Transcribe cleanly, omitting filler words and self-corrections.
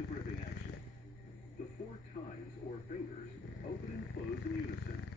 to gripping action. The four tines or fingers open and close in unison.